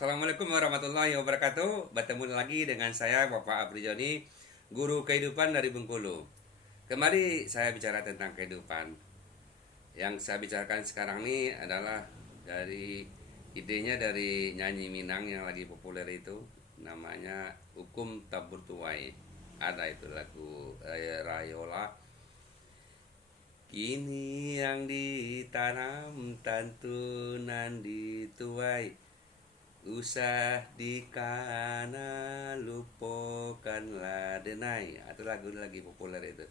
Assalamualaikum warahmatullahi wabarakatuh. Bertemu lagi dengan saya Bapak Apri Joni, guru kehidupan dari Bengkulu. Kembali saya bicara tentang kehidupan. Yang saya bicarakan sekarang ini adalah dari idenya dari nyanyi Minang yang lagi populer itu, namanya Hukum Tabur Tuai. Ada itu lagu Rayola. Kini yang ditanam tentu nan dituai, usah dikana lupakanlah denai. Itu lagu lagi populer itu.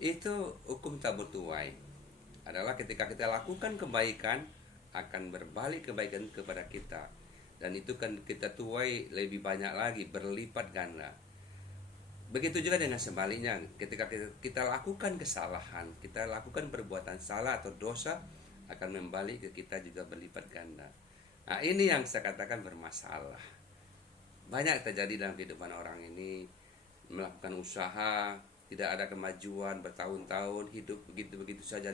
Itu hukum tabur tuai. Adalah ketika kita lakukan kebaikan, akan berbalik kebaikan kepada kita. Dan itu kan kita tuai lebih banyak lagi, berlipat ganda. Begitu juga dengan sebaliknya, ketika kita lakukan kesalahan, kita lakukan perbuatan salah atau dosa, akan membalik ke kita juga berlipat ganda. Nah, ini yang saya katakan bermasalah. Banyak terjadi dalam kehidupan orang ini, melakukan usaha, tidak ada kemajuan bertahun-tahun, hidup begitu-begitu saja,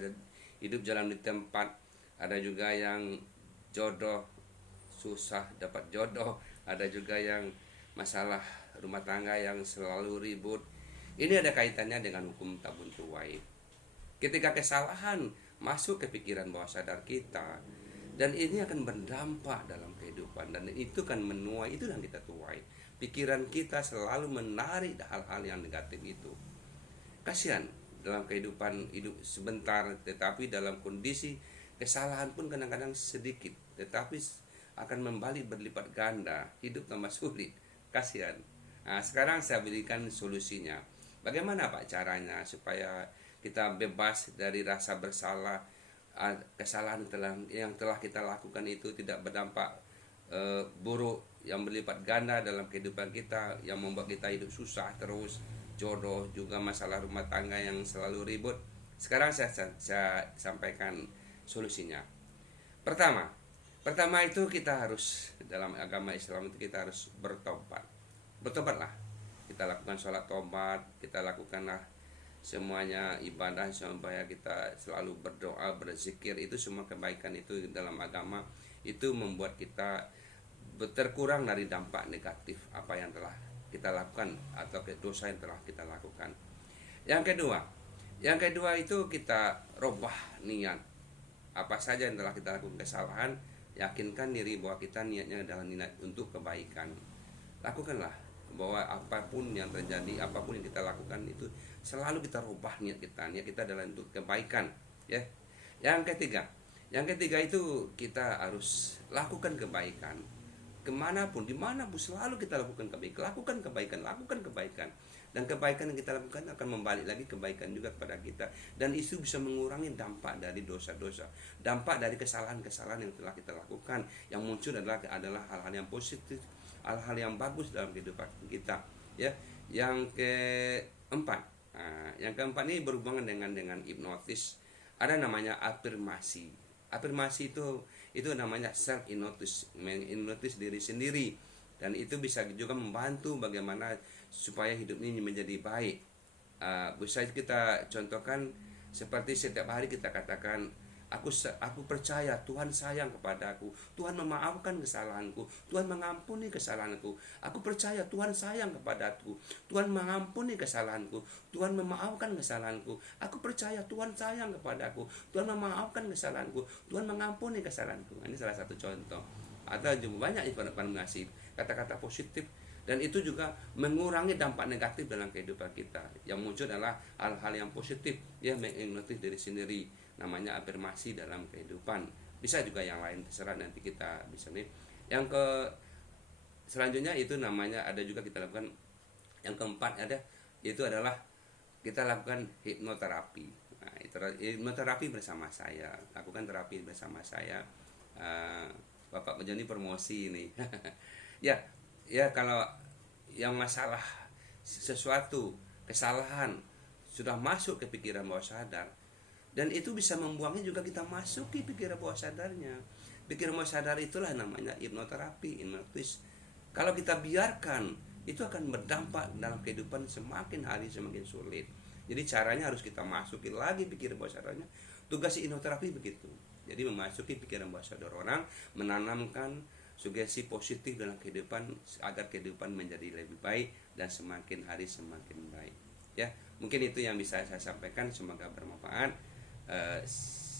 hidup jalan di tempat. Ada juga yang jodoh susah dapat jodoh, ada juga yang masalah rumah tangga yang selalu ribut. Ini ada kaitannya dengan hukum tabun tuai. Ketika kesalahan masuk ke pikiran bawah sadar kita, dan ini akan berdampak dalam kehidupan, dan itu kan menuai, itu yang kita tuai. Pikiran kita selalu menarik hal-hal yang negatif itu. Kasihan dalam kehidupan hidup sebentar, tetapi dalam kondisi kesalahan pun kadang-kadang sedikit, tetapi akan membalik berlipat ganda, hidup tambah sulit. Kasihan. Nah, sekarang saya berikan solusinya. Bagaimana Pak caranya supaya kita bebas dari rasa bersalah, kesalahan yang telah kita lakukan itu tidak berdampak buruk yang berlipat ganda dalam kehidupan kita, yang membuat kita hidup susah terus, jodoh juga masalah rumah tangga yang selalu ribut. Sekarang saya sampaikan solusinya. Pertama, pertama itu kita harus, dalam agama Islam itu kita harus bertobat. Bertobatlah. Kita lakukan sholat tobat, kita lakukanlah semuanya ibadah supaya kita selalu berdoa, berzikir. Itu semua kebaikan itu dalam agama itu membuat kita terkurang dari dampak negatif apa yang telah kita lakukan atau dosa yang telah kita lakukan. Yang kedua itu kita robah niat. Apa saja yang telah kita lakukan kesalahan, yakinkan diri bahwa kita niatnya adalah niat untuk kebaikan. Lakukanlah bahwa apapun yang terjadi, apapun yang kita lakukan itu selalu kita rubah niat kita. Niat kita adalah untuk kebaikan, ya. Yang ketiga itu kita harus lakukan kebaikan. Kemanapun, dimanapun selalu kita lakukan kebaikan, lakukan kebaikan. Dan kebaikan yang kita lakukan akan membalik lagi kebaikan juga kepada kita. Dan itu bisa mengurangi dampak dari dosa-dosa, dampak dari kesalahan-kesalahan yang telah kita lakukan. Yang muncul adalah hal-hal yang positif, hal-hal yang bagus dalam kehidupan kita, ya. Yang keempat ini berhubungan dengan hipnotis. Ada namanya afirmasi. Afirmasi itu namanya self hypnosis, menghipnotis diri sendiri, dan itu bisa juga membantu bagaimana supaya hidup ini menjadi baik. Bisa kita contohkan seperti setiap hari kita katakan, aku percaya Tuhan sayang kepadaku, Tuhan memaafkan kesalahanku, Tuhan mengampuni kesalahanku. Aku percaya Tuhan sayang kepadaku, Tuhan mengampuni kesalahanku, Tuhan memaafkan kesalahanku. Aku percaya Tuhan sayang kepadaku, Tuhan memaafkan kesalahanku, Tuhan mengampuni kesalahanku. Ini salah satu contoh. Atau banyak informasi kata-kata positif, dan itu juga mengurangi dampak negatif dalam kehidupan kita. Yang muncul adalah hal-hal yang positif, ya, menghipnotis diri sendiri, namanya afirmasi dalam kehidupan. Bisa juga yang lain, terserah nanti kita bisa nih. Selanjutnya itu namanya ada juga kita lakukan. Yang keempat itu adalah kita lakukan hipnoterapi. Nah, itu hipnoterapi bersama saya, lakukan terapi bersama saya. Bapak menjadi promosi ini. Ya, kalau yang masalah sesuatu kesalahan sudah masuk ke pikiran bawah sadar, dan itu bisa membuangnya juga kita masuk ke pikiran bawah sadarnya. Pikiran bawah sadar itulah namanya hipnoterapi, hipnotis. Kalau kita biarkan, itu akan berdampak dalam kehidupan semakin hari semakin sulit. Jadi caranya harus kita masukin lagi pikiran bawah sadarnya. Tugas hipnoterapi begitu. Jadi memasuki pikiran bawah sadar orang, menanamkan sugesti positif dalam kehidupan agar kehidupan menjadi lebih baik dan semakin hari semakin baik. Ya, mungkin itu yang bisa saya sampaikan, semoga bermanfaat.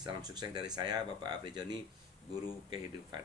Salam sukses dari saya Bapak Afri Joni, guru kehidupan.